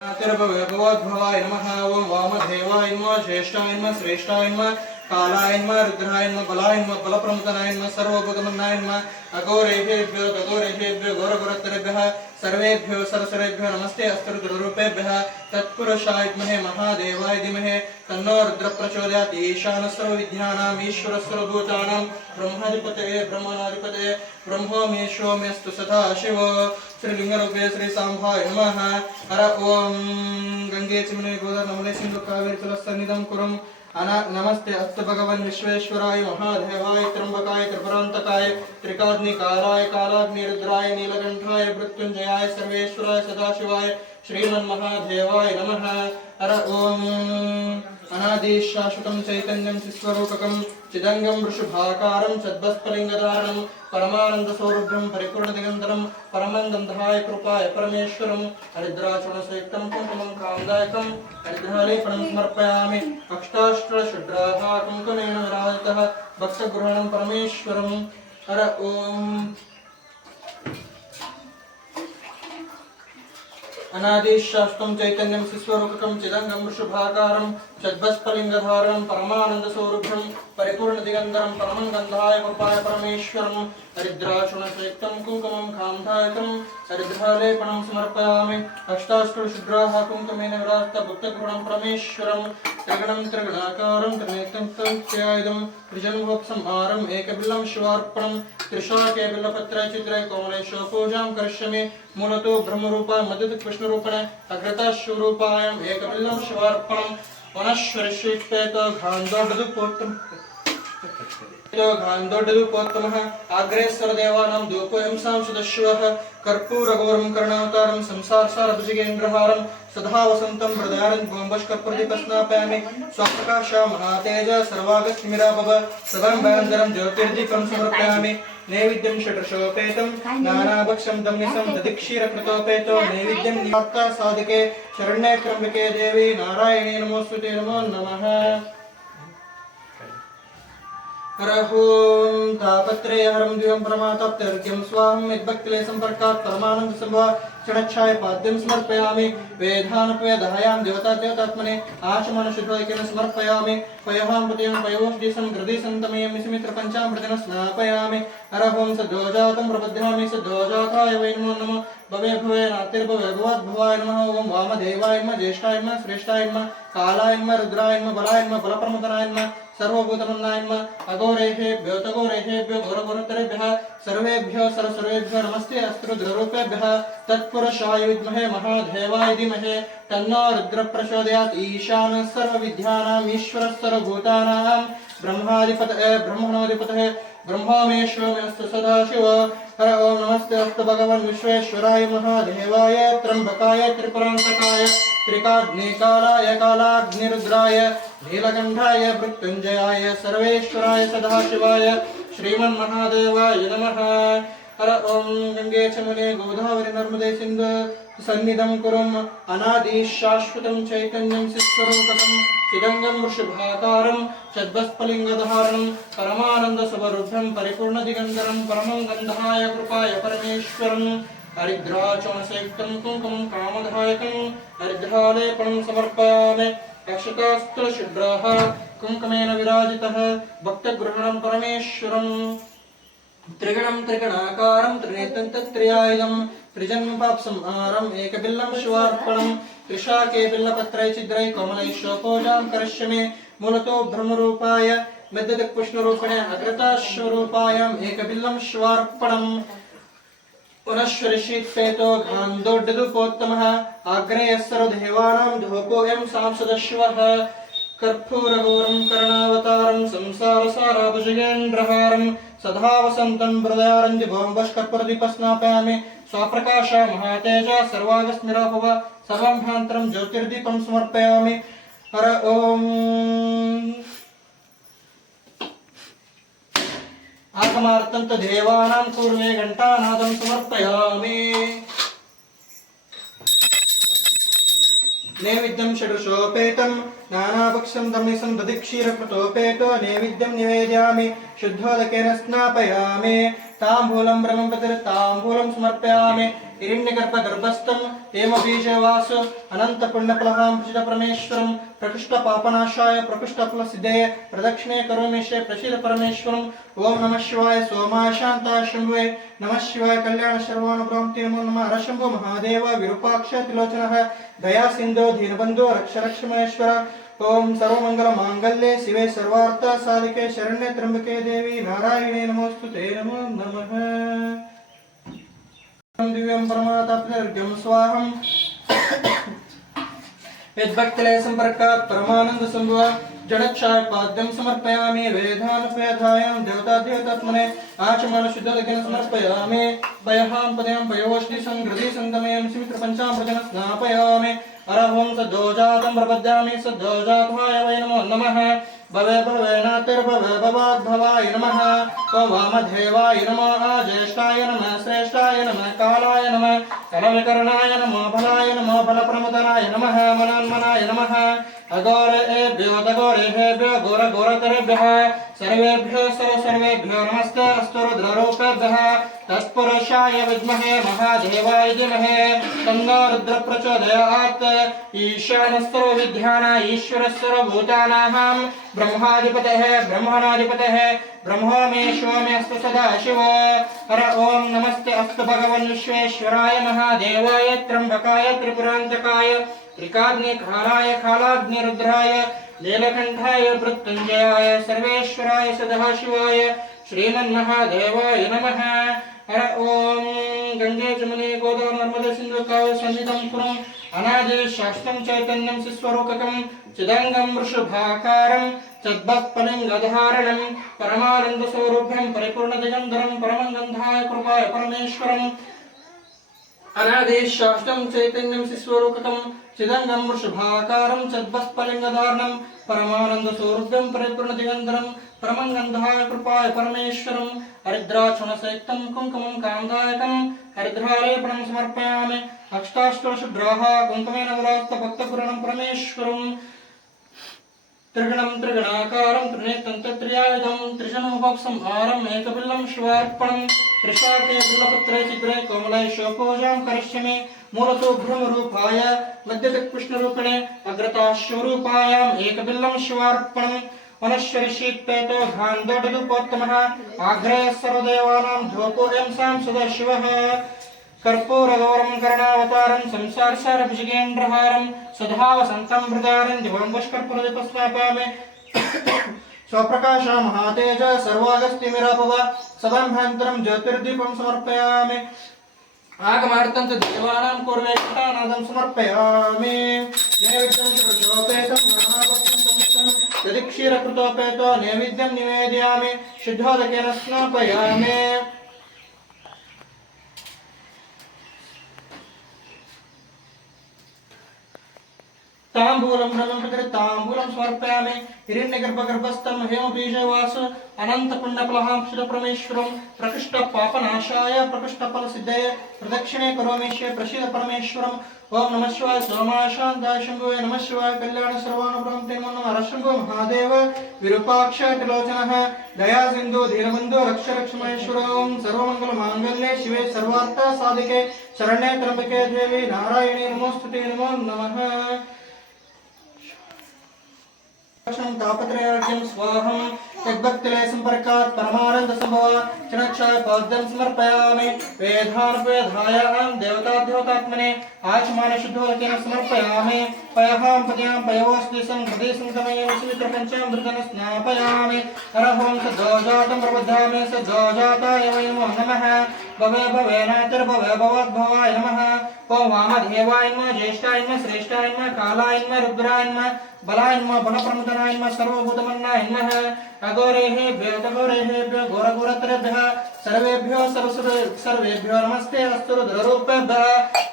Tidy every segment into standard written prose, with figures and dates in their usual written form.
भगवद्भवाय नमः। ओं वामदेवाय नमः, ज्येष्ठाय नमः, श्रेष्ठाय नमः, कालाय नमः, रुद्राय नमः, बलाय नमः, बलप्रमुखनाय नमः, सर्वभूतमन्नाय नमः, अघोरेभ्यो घोरघोरत्तरेभ्यः घोरघोरत्तरेभ्यः सर्वेभ्यो सरसरेभ्यो नमस्ते अस्तरुद्ररूपेभ्यः तत्पुरुषाय विद्महे महादेवाय धीमहि तन्नो रुद्रः प्रचोदयात्। ईशानः सर्वविद्यानाम् ईश्वरः सर्वभूतानां ब्रह्माधिपतये ब्रह्मणाधिपतये ब्रह्मोमेश्वमेस्तु सदा शिव। श्रीलिंगरूपे श्री सांभाय नमः। हर ओम गंगे चिमने गोदा नमले सिंधु कावेरी जलसन्निधं कुरुम नमस्ते अस्तु भगवन् विश्वेश्वराय महादेवाय त्र्यंबकाय त्रिपुरांतकाय त्रिकाग्निकालाय कालाग्निरुद्राय नीलकंठाय मृत्युंजयाय सर्वेश्वराय सदाशिवाय श्रीमन्महादेवाय नमः। हर ओम अनादिशाश्वतं चैतन्यं चित्स्वरूपकं चिदंगं वृषभाकारं चद्भस्फलिंगधारणं परमानन्दसौरभ्यं परिपूर्णदिगन्तरं परमन्दन्धाय कृपाय परमेश्वरं हरिद्राचूर्णसयुक्तं कुङ्कुमं कामदायकं हरिद्रालेपनं समर्पयामि। अष्टाष्टशुड्राः कुङ्कुमेन विराजितः भक्तगृहणं परमेश्वरं। हर ओम अनादिशाश्वतं चैतन्यं शिस्वरूपकं चिदंगं वृषभाकारं चद्भस्फलिंगधारणं परमानन्दसौरभ्यं परिपूर्णदिगन्तरं परमं गन्धाय कृपाय परमेश्वरं हरिद्राचूर्णसयुक्तं कुङ्कुमं कामदायकं हरिद्रालेपनं समर्पयामि। अष्टाष्टशुड्राः कुङ्कुमेन विराजितः भक्तगृहणं परमेश्वरं त्रिगणं त्रिगुणाकारं त्रिनेत्रं त्रिजन्मोत्समारं त्रिजन्मोत्समारं एकबिल्लं शिवार्पणं त्रिशाके बिल्लपत्रे चित्रे कोमलेशो पूजां करिष्यामि। मूलतो ब्रह्मरूपाय मध्यतः कृष्णरूपेण अग्रतः शिवरूपायम् एकबिल्लं शिवार्पणं वनश्वरश्रीपेतो घान्दोड्डदूपोत्तमः आग्रेसरदेवानां धूपोऽयं सांसदश्वः कर्पूरगौरं कर्णावतारं संसारसारभुजगेन्द्रहारं सदा वसन्तं हृदयारं गोम्बष्कप्रदीपस्नापयामि। स्वप्रकाशा महातेज सर्वागस्मिराभव सदं भयन्दरं ज्योतिर्दीपं समर्पयामि। नैवेद्यं षड्रशोपेतं नानाभक्षं दम्निसं दधिक्षीरकृतोपेतो नैवेद्यं निवाप्ता साधिके शरण्ये त्र्यम्बके देवी नारायणे नमोऽस्तुते। नमो नमः। हरहों तापत्रयहरं दिवं परमातप्तर्घ्यं स्वाहं यद्भक्तिले संपर्कात् परमानन्दसंभव क्षणच्छाय पाद्यं समर्पयामि। वेदानपवेदहायां देवतात्मने आचमनशुद्धोदकेन समर्पयामि। पयहां पतिं पयोषधिसं घृदिसं तमयं मिश्रपञ्चामृतेन स्नापयामि। हरहों सद्योजातं प्रपद्यामि सद्योजाताय वै नमो नमः। भवे भवे नातिर्भवे भगवद्भवाय नमः। ओं वामदेवाय नमः, ज्येष्ठाय नमः, श्रेष्ठाय नमः, कालाय नमः, रुद्राय नमः, बलाय नमः, बलप्रमुखनाय नमः, सर्वभूतमन्नाय नमः, अघोरेभ्यो घोरघोरत्तरेभ्यः सर्वेभ्यो सरसर्वेभ्यो नमस्ते अस्तरुद्ररूपेभ्यः तत्पुरुषाय विद्महे महादेवाय धीमहि तन्नो रुद्रः प्रचोदयात्। ईशानः सर्वविद्यानाम् ईश्वरः सर्वभूतानां ब्रह्माधिपतये ब्रह्मणोऽधिपतये ब्रह्मोमेश्वमेस्तु सदाशिव। हर ओम नमस्ते अस्तु भगवन् विश्वेश्वराय महादेवाय त्र्यंबकाय त्रिपुरांतकाय त्रिकाग्निकालाय कालाग्निरुद्राय नीलकंठाय मृत्युंजयाय सर्वेश्वराय सदाशिवाय श्रीमन्महादेवाय नमः। हर ओम गंगे चमुने गोदावरी नर्मदे सिंधु सन्निधं कुरुम अनादिशाश्वतं चैतन्यं चित्स्वरूपकं चिदंगं वृषभाकारं चद्भस्फलिंगधारणं परमानन्दसवरूपं परिपूर्णदिगन्तरं परमं गन्धाय कृपाय परमेश्वरं हरिद्राचूर्णसयुक्तं कुङ्कुमं कामदायकं हरिद्रालेपनं समर्पयामि। अक्षतास्त्रशुड्राः कुङ्कुमेन विराजितः भक्तगृहणं परमेश्वरं त्रिगणं त्रिगणाकारं त्रिनेत्रं तत्त्रयायुधं त्रिजन्मपापसंहारम् एकबिल्लं शिवार्पणं त्रिशाके बिल्लपत्रै छिद्रै कोमलैश्व पूजां करिष्यामि। मूलतो ब्रह्मरूपाय मध्यतः कृष्णरूपिणे अग्रताश्वरूपायाम् एकबिल्लं शिवार्पणं वनश्वरशीतपेतो घान्दोड्डदूपोत्तमः आग्नेयः सर्वदेवानां धूपोऽयं सांसदश्वः कर्पूरगौरं कर्णावतारं संसारसारभुजगेन्द्रहारं सदा वसन्तं हृदयारं गोम्बष्कप्रदीपस्नापयामि। स्वप्रकाशा महातेज सर्वागस्मिराभव सर्वं भान्तरं ज्योतिर्दीपं समर्पयामि। हर ओम आगमार्थं तु देवानां पूर्वे घण्टानादं समर्पयामि। नैवेद्यं षड्रशोपेतं नानाभक्षं दम्निसं दधिक्षीरकृतोपेतो नैवेद्यं निवेदयामि। शुद्धोदकेन स्नापयामि। ताम्बूलं ब्रह्मपतिर्ताम्बूलं समर्पयामि हिरण्यगर्भगर्भस्थं हेमबीजवासु अनन्तपुण्यफलहां परमेश्वरं प्रकृष्टपापनाशाय प्रकृष्टफलसिद्धये प्रदक्षिणे करोमि श्री प्रसीद परमेश्वरम् ओम नमः शिवाय सोमाय शान्ताय शम्भुवे नमः शिवाय कल्याण सर्वानुग्रामते नमो नमः हरशम्भो महादेव विरूपाक्ष त्रिलोचनः दया सिन्धो दीनबन्धो रक्ष रक्ष महेश्वर ओम सर्वमंगल मांगल्ये शिवे सर्वार्थ साधिके शरण्ये त्र्यंबके देवी नारायणे नमोस्तुते नमो नमः दिव्यं परमात्मर्घ्यं स्वाहं यद्भक्तलय संपर्कात् परमानंद संभव जडक्षाय पाद्यं समर्पयामि वेदानुपयधायां देवतात्मने आचमन शुद्धोदकेन समर्पयामि पयहां पदयं पयोष्टि संग्रदि संगमयं सिमित्र पंचामृतेन स्नापयामि अरहं सद्दोजातं प्रपद्यामि सद्दोजाताय वै नमो नमः भवे भवेनातिर्भवे भवाद्भवाय नमः ओम वामदेवाय नमः ज्येष्ठाय नमः श्रेष्ठाय नमः कालाय नमः कलविकरणाय नमः बलाय नमः बलप्रमुदनाय नमः मनान्मनाय नमः अघोरेभ्यो तघोरेभ्यो घोरघोरतरेभ्यः सर्वेभ्यो सर्वेभ्यो नमस्ते अस्तु रुद्ररूपेभ्यः तत्पुरुषाय विद्महे महादेवाय धीमहि तन्नो रुद्र प्रचोदयात् ईशानस्सर्वविद्यानां ईश्वरस्सर्वभूतानां ब्रह्माधिपतेः ब्रह्मणाधिपतेः ब्रह्मो मे शिवो मे अस्तु सदाशिव हर ओम नमस्ते अस्तु भगवन् विश्वेश्वराय महादेवाय त्र्यंबकाय त्रिपुरान्तकाय त्रिकाग्निकालाय कालाग्निरुद्राय नीलकण्ठाय मृत्युञ्जयाय सर्वेश्वराय सदाशिवाय श्रीमन्महादेवाय नमः हर ओम गंगे जमुने गोदावरी नर्मदे सिंधु कावेरी सन्निधं कुरु अनादि शास्त्रं चैतन्यं स्वरूपकं चिदंगं वृषभाकारं चद्भक्तलिंगधारणं परमानंद स्वरूपं परिपूर्णदिगंधरं परमगंधाय कृपाय परमेश्वरं अनादि शास्त्रं चैतन्यं स्वरूपकं चिदंगं वृषभाकारं चद्भक्तलिंगधारणं परमानंद स्वरूपं परिपूर्णदिगंधरं परमगंधाय कृपाय परमेश्वरं हरिद्राचूर्णसयुक्तं कुंकुमं कामदायकं हरिद्रालेपनं समर्पयामि अष्टाष्टशुद्राः कुंकुमेन विरास्तभक्तपुराणं परमेश्वरं त्रिगणं त्रिगणाकारं त्रिनेत्रं तत्त्रियायुधं त्रिजनमुपसंहारम् एकबिल्लं शिवार्पणं त्रिशाखे बिल्लपत्रे चित्रे कोमले शिवपूजां करिष्यामि मूलतो ब्रह्मरूपाय मध्यदिक्कृष्णरूपिणे अग्रताश्वरूपायाम् एकबिल्लं शिवार्पणं वनश्वरीशीत्पेतो भान्दोडदुपोत्तमः आग्रे सर्वदेवानां धूपोऽयं सां सदाशिवः कर्पूरगौरं करुणावतारं संसारसारभुजगेन्द्रहारं सदा वसन्तं हृदयारं दिवंगुष्कर्पूरदीपस्नापयामि स्वप्रकाश महातेज सर्वागस्तिमिरापव सदाभ्यन्तरं ज्योतिर्दीपं समर्पयामि आगमार्थं च देवानां पूर्वे घटानादं समर्पयामि नैवेद्यं च प्रचोपेतं नानावस्त्रं तमिष्टं यदि क्षीरकृतोपेतो नैवेद्यं निवेदयामि शुद्धोदकेन स्नापयामि ताम्बूलं ब्रह्मपतिर्ताम्बूलं समर्पयामि हिरण्यगर्भगर्भस्थं हेमबीजवासु अनन्तपुण्यफलहां परमेश्वरं प्रकृष्टपापनाशाय प्रकृष्टफलसिद्धये प्रदक्षिणे करोमि श्री प्रसीद परमेश्वरम् ओम नमः शिवाय सोमाय शान्ताय शम्भुवे नमः शिवाय कल्याण सर्वानुग्रामते नमो नमः हरशम्भो महादेव विरूपाक्ष त्रिलोचनः दया सिन्धु दीनबन्धो रक्ष रक्ष महेश्वरं सर्वमंगल मांगल्ये शिवे सर्वार्थ साधिके शरण्ये त्र्यंबके देवी नारायणे नमोस्तुते नमो नमः तापत्रयाख्यं स्वाहं यद्भक्तिलय संपर्कात् परमानंद संभव चनक्षाय पाद्यं समर्पयामि वेदानुपयधायां देवतात्मने आचमान शुद्धोदकेन समर्पयामि पयहां पदयां पयोस्ति संहृदि संगमयं सिमित्र पंचामृतेन स्नापयामि अरहं सद्दोजातं प्रबध्यामि सद्दोजाताय वै नमो नमः भवे भवेनातिर्भवे भवाद्भवाय नमः ओम वामदेवाय नमः ज्येष्ठाय नमः श्रेष्ठाय नमः कालाय नमः रुद्राय नमः बलाय नमः बलप्रमुदनाय नमः सर्वभूतमन्नाय नमः अघोरेभ्यो तघोरेभ्यो घोरघोरतरेभ्यः सर्वेभ्यो नमस्ते अस्तु रुद्ररूपेभ्यः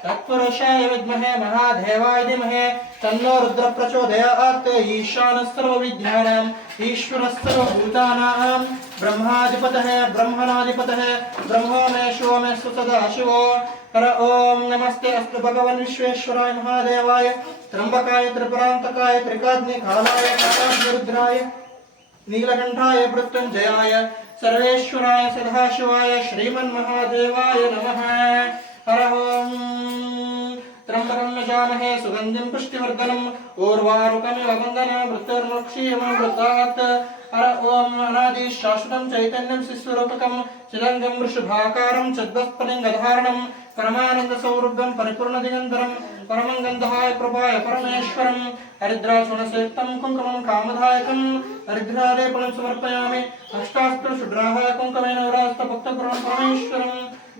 तत्पुरुषाय विद्महे महादेवाय धीमहि तन्नो रुद्र प्रचोदयात् ईशानस्सर्वविद्यानां ईश्वरस्सर्वभूतानां ब्रह्माधिपतः ब्रह्मणाधिपतः ब्रह्मो मे शिवो मे सदाशिवो हर ओम नमस्ते अस्तु भगवन् विश्वेश्वराय महादेवाय त्र्यंबकाय त्रिपुरान्तकाय त्रिकाग्निकालाय कालाग्निरुद्राय नीलकण्ठाय मृत्युञ्जयाय सर्वेश्वराय सदाशिवाय श्रीमन्महादेवाय नमः। हर ओम त्र्यंबकं यजामहे सुगंधिं पुष्टिवर्धनम् उर्वारुकमिव बन्धनान् मृत्युर्मुक्षीयमामृतात्। हर ओम अनादि शाश्वतं चैतन्यं शिस्वरूपकं चिदङ्गं वृषभाकारं चद्वस्फलिङ्गधारणं परमानंद सौरभ्यं परिपूर्णदिगंधरं परमं गन्धाय प्रभाय परमेश्वरं हरिद्राचूर्णसेक्तं कुङ्कुमं कामदायकं हरिद्रालेपनं समर्पयामि। अष्टास्त्र शुद्राहाय कुङ्कुमेन विराजितभक्तगुरुं परमेश्वरं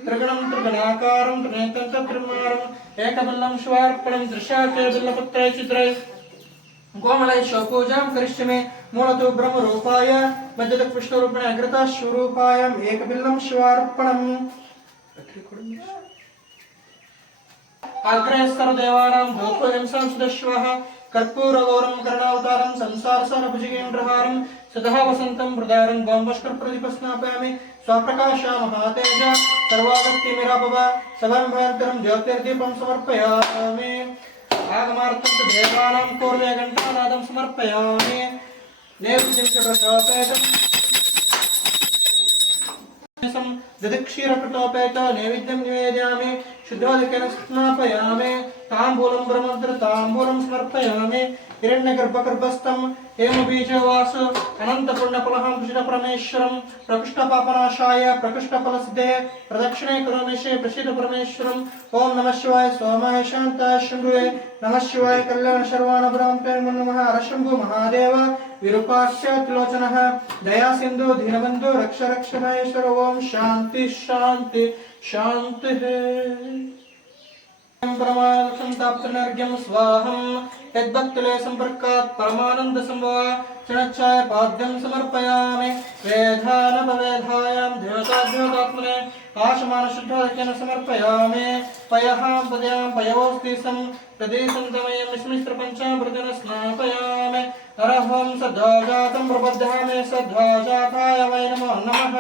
त्रिगुणं त्रिगुणाकारं त्रिनेत्रं त्रिमारं एकबिल्लं शिवार्पणं दृश्याते बिल्लपत्रे चित्रे गोमलय पूजां करिष्यामि। मूलतो ब्रह्मरूपाय मध्यतः कृष्णरूपिणे अग्रतः शिवरूपायाम् एकबिल्लं शिवार्पणम्। अग्रे सर्वदेवानां धूपोऽयं संसदश्वः कर्पूरगौरं करुणावतारं संसारसारभुजगेन्द्रहारं सदा वसन्तं प्रदारं गोमपुष्करप्रदीपस्नापयामि। स्वप्रकाशा महातेज सर्वागस्त्यमिरापव सवन्भयन्तरं ज्योतिर्दीपं समर्पयामि। आगमार्थं देवानां पूर्वे घण्टानादं समर्पयामि। नैवेद्यं च दधिक्षीरकृतोपेत नैवेद्यं निवेदयामि। शुद्धोदकेन स्नापयामि। ताम्बूलं ब्रह्मोत्तर ताम्बूलं समर्पयामि। हिरण्यगर्भगर्भस्थं हेमबीजवासु अनन्तपुण्यफलहं प्रसीदपरमेश्वरं प्रकृष्टपापनाशाय प्रकृष्टफलसिद्धे प्रदक्षिणे करोमि श्री प्रसीदपरमेश्वरम्। ओम नमः शिवाय सोमाय शान्ताय शम्भुवे नमः शिवाय कल्याण शर्वाणपुरं नमः। हरशम्भु महादेव विरूपाक्ष त्रिलोचनः दया सिन्धु दीनबन्धु रक्ष रक्ष महेश्वर। ओम शांति शांति शांतिः। परमानन्दसंताप्तनर्घ्यं स्वाहं यद्भक्तिलय संपर्कात् परमानंद संभव क्षणच्छाय पाद्यं समर्पयामि। वेधानपवेधायां देवतात्मने आशमानशुद्धोदकेन समर्पयामि। पयहां पदयां पयवोस्तिसं प्रदेशं तमयं विस्मिश्रपञ्चामृतेन स्नापयामि। हरहं सद्धाजातं प्रबध्यामि सद्धाजाताय वै नमो नमः।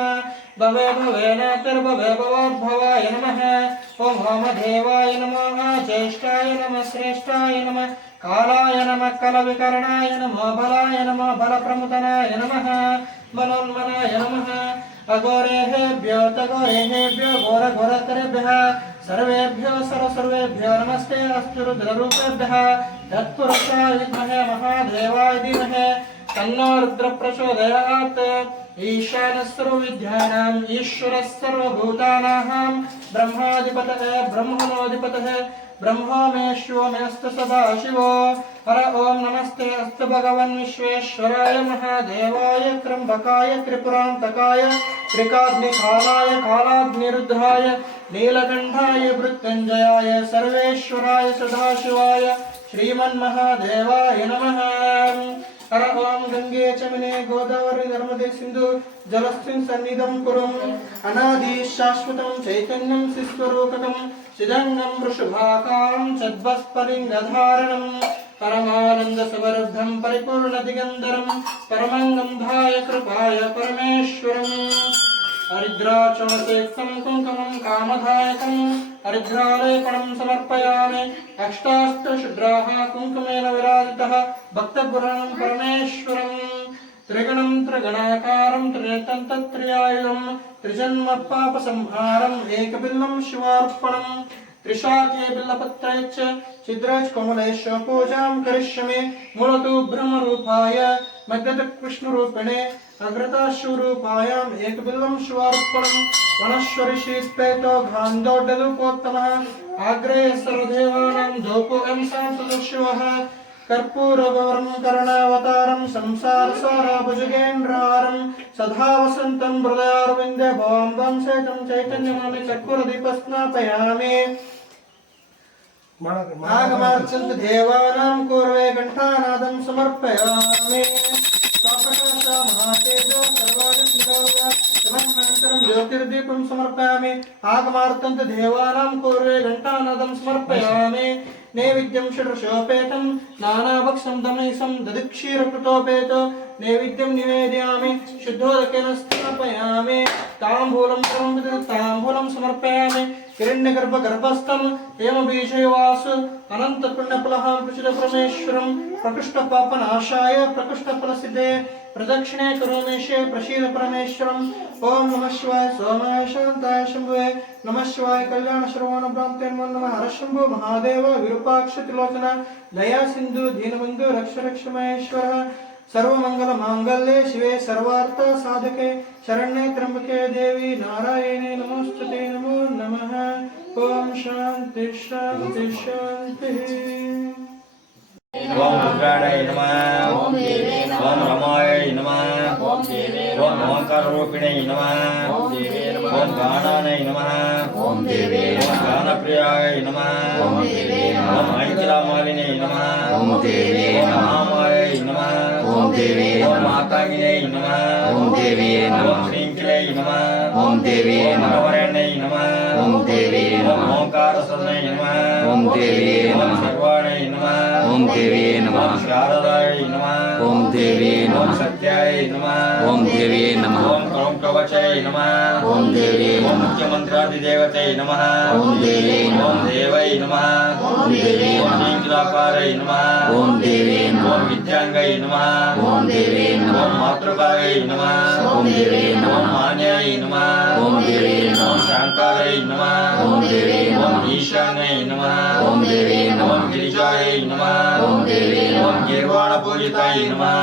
भवे भवेनातिर्भवे भवोद्भवाय नमः। ओम वामदेवाय नमः ज्येष्ठाय नमः श्रेष्ठाय नमः कालाय नमः कलविकरणाय नमः बलाय नमः बलप्रमुदनाय नमः मनोन्मनाय नमः। अघोरेभ्यो तघोरेभ्यो घोरघोरतरेभ्यः सर्वेभ्यो सर्वेभ्यो नमस्ते अस्तु रुद्ररूपेभ्यः। तत्पुरुषाय विद्महे महादेवाय धीमहि तन्नो रुद्र प्रचोदयात्। ईशानः सर्वविद्यानाम् ईश्वरः सर्वभूतानां ब्रह्माधिपतये ब्रह्मणोऽधिपतये ब्रह्मो मे शिवो मेऽस्तु सदाशिवो। हर ओम नमस्ते अस्तु भगवन् विश्वेश्वराय महादेवाय त्र्यंबकाय त्रिपुरान्तकाय त्रिकाग्निकालाय कालाग्निरुद्धाय नीलकण्ठाय मृत्युञ्जयाय सर्वेश्वराय सदाशिवाय श्रीमन्महादेवाय नमः। हर ओम गंगे चमिने गोदावरी नर्मदे सिंधु जलस्मिन् सन्निधं कुरुम। अनादि शाश्वतं चैतन्यं शिस्वरूपकं चिदङ्गं वृषभाकारं चद्वस्फलिङ्गधारणं परमानंद समृद्धं परिपूर्णदिगन्धरं परमं गन्धाय कृपाय परमेश्वरम्। हरिद्राचूर्णसेक्तं कुङ्कुमं कामदायकं हरिद्रालेपनं समर्पयामि। अष्टास्त्रशुद्राः कुङ्कुमेन विराजितः भक्तगुरुं परमेश्वरं त्रिगुणं त्रिगुणाकारं त्रिनेत्रं त्रियायुधं त्रिजन्म पापसंहारम् एकबिल्लं शिवार्पणम्। त्रिशाखे बिल्लपत्रैश्च छिद्रैश्च कोमलैश्च पूजां करिष्यामि। मूलतो ब्रह्मरूपाय मध्यतः कृष्णरूपिणे अग्रतः शिवरूपायाम् एकबिल्लं शिवार्पणम्। वनश्वरीशीस्पेतो घान्दोड्डधूपोत्तमः अग्रे सर्वदेवानां धूपोऽयं सांसदशिवः कर्पूरगौरं करुणावतारं संसारसारभुजगेन्द्रहारं सदा वसन्तं हृदयारविन्दे भवाम्बं सहितं चैतन्यमामि कर्पूरदीपस्नापयामि। आगमार्थं देवानां पूर्वे घण्टानादं समर्पयामि। स्वप्रकाशा महातेजो सर्वागस्त्यमिरापव ज्योतिर्दीपं समर्पयामि। आगमार्थं देवानां पूर्वे घण्टानादं समर्पयामि। नैवेद्यं षडशोपेतं नानाभक्षं दमयसं दधिक्षीरकृतोपेतो नैवेद्यं निवेदयामि। शुद्धोदकेन स्थापयामि। ताम्बूलं ताम्बूलं समर्पयामि। हिरण्यगर्भगर्भस्थं हेमबीजवास अनन्तपुण्यफलहां प्रचुरपरमेश्वरं प्रकृष्टपापनाशाय प्रकृष्टफलसिद्धे प्रदक्षिणे करोमीशे प्रसीद परमेश्वरम् ओम नमः शिवाय सोमाय शांताय शंभुवे नमः शिवाय कल्याण श्रवण ब्राह्मणे नमः हर शंभु महादेव विरूपाक्ष त्रिलोचन दया सिंधु दीनबंधु रक्ष रक्ष महेश्वर सर्वमंगल मांगल्ये शिवे सर्वार्थ साधके शरण्ये त्र्यंबके देवी नारायणे नमोस्तुते नमो नमः ओम शांति शांति शांति ओम रुद्राय नमः ओम रमाय नमः ओम ओंकाररूपिणे नमः ओम गानाय नमः ओम गानप्रियाय नमः ओम ऐक्यरामालिने नमः ओम महामाय नमः ओम मातागिने नमः ओम श्रींकिले नमः ओम मनोहरणे नमः ओम ओंकारसदने नमः ओम सर्वाणे नमः ओम शारदाय नमः ओम सत्याय नमः ओम ओम कवचाय नमः ओम मुख्यमंत्रादिदेवते नमः ओम देवै नमः ओम शीघ्राकारै नमः ओम विद्यांगै नमः ओम मातृकायै नमः ओम मान्याय नमः ओम शांकारै नमः ओम ईशान्यै नमः ओम गिरिजायै नमः ओम गीर्वाणपूजिताय नमः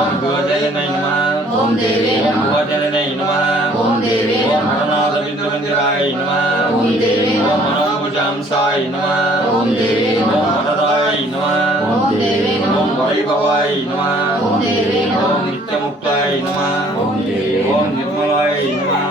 ओम गोजयनै नमः ओम भुवजननै नमः ओम गणनाथबिन्दुमन्दिराय नमः ओम मनोभुजांसाय नमः ओम वरदाय नमः ओम वैभवाय नमः ओम नित्यमुक्ताय नमः ओम निर्मलाय नमः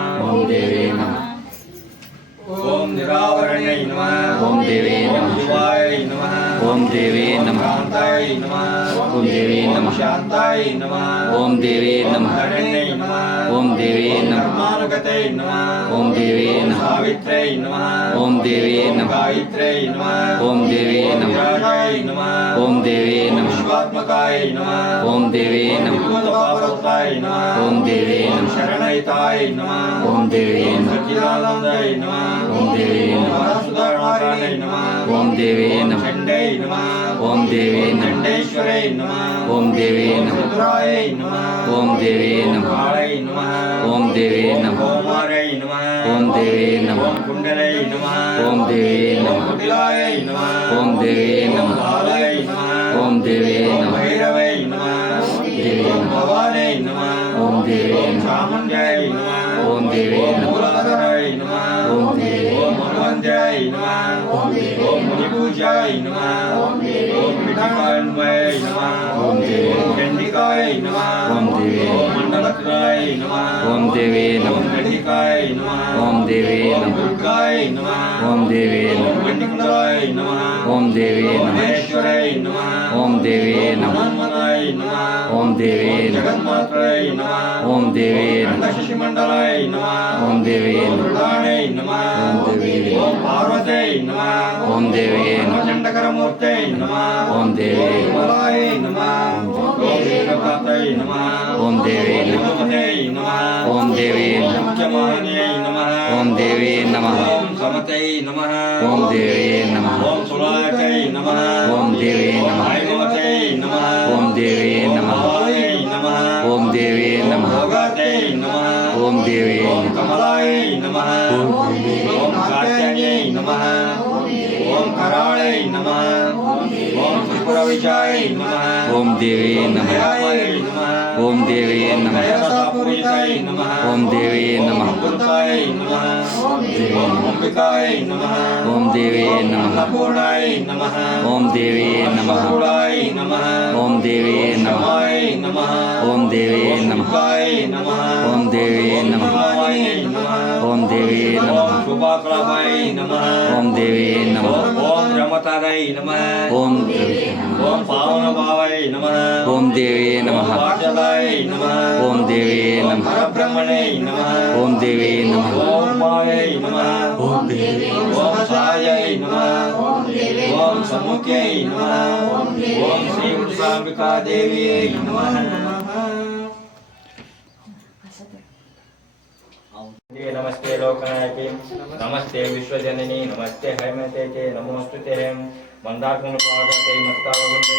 ओम निरावरण्यै नमः ओम शिवाय नमः ओम देवे नमः शांताय नमः ओम देवे नमः शांताय नमः ओम देवे नमः हरण्यै नमः ओम देवे नमः धर्मानुगतै नमः ओम देवे नमः सावित्र्यै नमः ओम देवे नमः गायत्र्यै नमः ओम देवे नमः विराजाय नमः ओम देवे नमः विश्वात्मकाय नमः ओम देवे नमः विभूतपापरुताय नमः ओम देवे नमः शरणैताय नमः ओम देवे नमः सच्चिदानन्दाय नमः ओम देवे नमः सुधारणाय नमः ओम देवे नमः चण्डै नमः ओम देवे नमः चण्डेश्वरै नमः ओम देवे नमः रुद्राय नमः ओम देवे नमः काळै नमः ओम देवे नमः कौमारै नमः ओम देवे नमः कुण्डलै नमः ओम देवे नमः कुटिलाय नमः ओम देवे नमः कालाय नमः ओम देवे नमः भैरवै नमः देवे नमः भवानै नमः ओम देवे नमः चामुण्ड्यै नमः ओम देवे नमः मूलधराय नमः ओम देवे मन्वन्त्यै नमः मुनिपूजाय नमः पिठकान्वयै नमः चण्डिकाय नमः ओम देवे मण्डलत्राय नमः ओम देवे नमः चण्डिकाय नमः ओम देवे नमः दुर्गाय नमः ओम देवे नमः मणिकुण्डलाय नमः ओम देवे नमः महेश्वराय नमः ओम देवे नमः मन्मनाय नमः ओम देवे नमः जगन्मात्राय नमः ओम देवे नमः शशिमण्डलाय नमः ओम देवे नमः मृडाणै नमः ओम देवे ओम पार्वत्यै नमः ओम देवे नमः चण्डकरमूर्त्यै नमः ओम देवे कमलाय नमः ओम श्रीलतायै नमः ओम देवे नमः मधुमत्यै नमः ओम देवे नमः मुख्यमान्यै नमः ओम देवे नमः ओम समतै नमः ओम देवे नमः ओम सुलायकै नमः ओम देवे नमः ऐमवत्यै नमः ओम देवे नमः महायै नमः ओम देवे नमः भोगात्यै नमः ओम देवे ओम नमः कमलायै नमः ओम कात्यायनै नमः ओम कराळै नमः ओम त्रिपुरविजयाय नमः ओम देवे नमः जयायै नमः ओम देवे नमः जयसापूजिताय नमः ओम देवे नमः दुर्गायै नमः ओम अंबिकायै नमः ओम देवे नमः अन्नपूर्णायै नमः ओम देवे नमः करुणाय नमः ओम देवे नमः क्षमायै नमः ओम देवे नमः शिवाय नमः ओम देवे नमः शिवाय नमः ओम देवे नमः शुभाकलाय नमः ओम देवे नमः ओम रमताय नमः ओम देवे नमः ओम पावनभावाय नमः ओम देवे नमः पाठदाय नमः ओम देवे नमः परब्रह्मणे नमः ओम देवे नमः ओम मायै नमः ओम देवे ओम सायै नमः ओम समुख्यै नमः ओम श्री उषाम्बिका देव्यै नमः नमस्ते लोकनायकी नमस्ते विश्वजननी नमस्ते हैमते चे नमोस्तुते मंदारकुंडपादते मस्तावगुंडे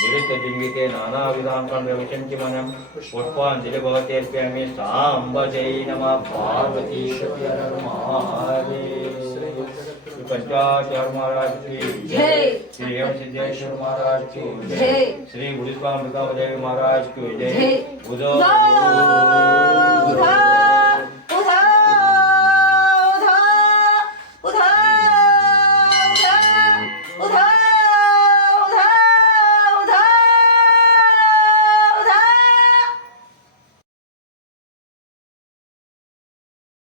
निरुद्ध जिंगिते नानाविधांकं रविशंचि मनम पुष्पांजलि भवते अर्पयामि सांबजै नमः पार्वती महादेव पंचाचार्य महाराज की जय श्री एवं सिद्धेश्वर महाराज की जय श्री बुद्धिस्वामी देवी महाराज की जय